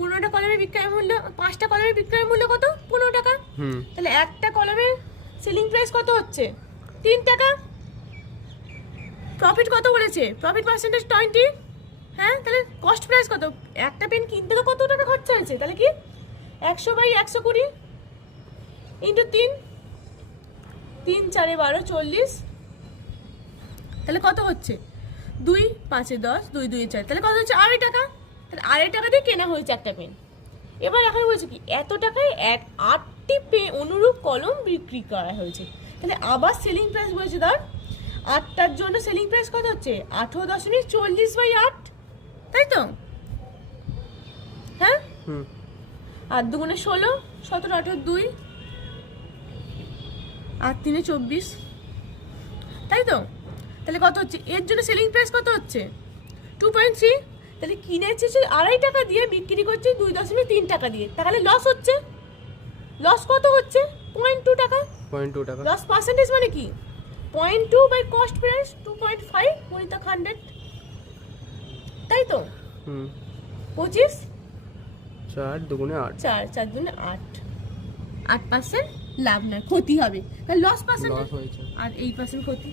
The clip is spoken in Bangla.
15টা কলমের বিক্রয় মূল্য, 5টা কলমের বিক্রয় মূল্য কত? 15 টাকা। তাহলে একটা কলমের সেলিং প্রাইস কত হচ্ছে? 3 টাকা। প্রফিট কত বলেছে? Profit percentage 20। হ্যাঁ, তাহলে কস্ট প্রাইস কত? একটা পেন কিনতে তো কত টাকা খরচা হয়েছে? তাহলে কি 100/120 ইন্টু 3, 3 4 12 40। তাহলে কত হচ্ছে? 2 5 10, 2 2 4, তাহলে কত হচ্ছে? 2.5 টাকা। তাহলে 2.5 টাকা দিয়ে কেনা হয়েছে একটা পেন। এবার এখন বলছে কি এত টাকায় 8টি অনুরূপ কলম বিক্রি করা হয়েছে। তাহলে আবার সেলিং প্রাইস বলেছে ধর 8টার জন্য সেলিং প্রাইস কত হচ্ছে? 18.40/8, তাই তো? হ্যাঁ, 8 2 16, 17 18 2, 8 3 24, তাই তো? তাহলে কত হচ্ছে? এর জন্য সেলিং প্রাইস কত হচ্ছে? 2.3। তাহলে কিনেছে 2.5 টাকা দিয়ে, বিক্রি করছে 2.3 টাকা দিয়ে, তাহলে লস হচ্ছে। লস কত হচ্ছে? 0.2 টাকা। 0.2 টাকা। লস পার্সেন্টেজ মানে কি? 0.2 বাই কস্ট প্রাইস 2.5 গুণিত 100, তাই তো? 25 4 2 8। 4 4 2 8, 8% লাভ নয়, ক্ষতি হবে। তাহলে লস পার্সেন্ট লস হয়েছে। আর 8% ক্ষতি।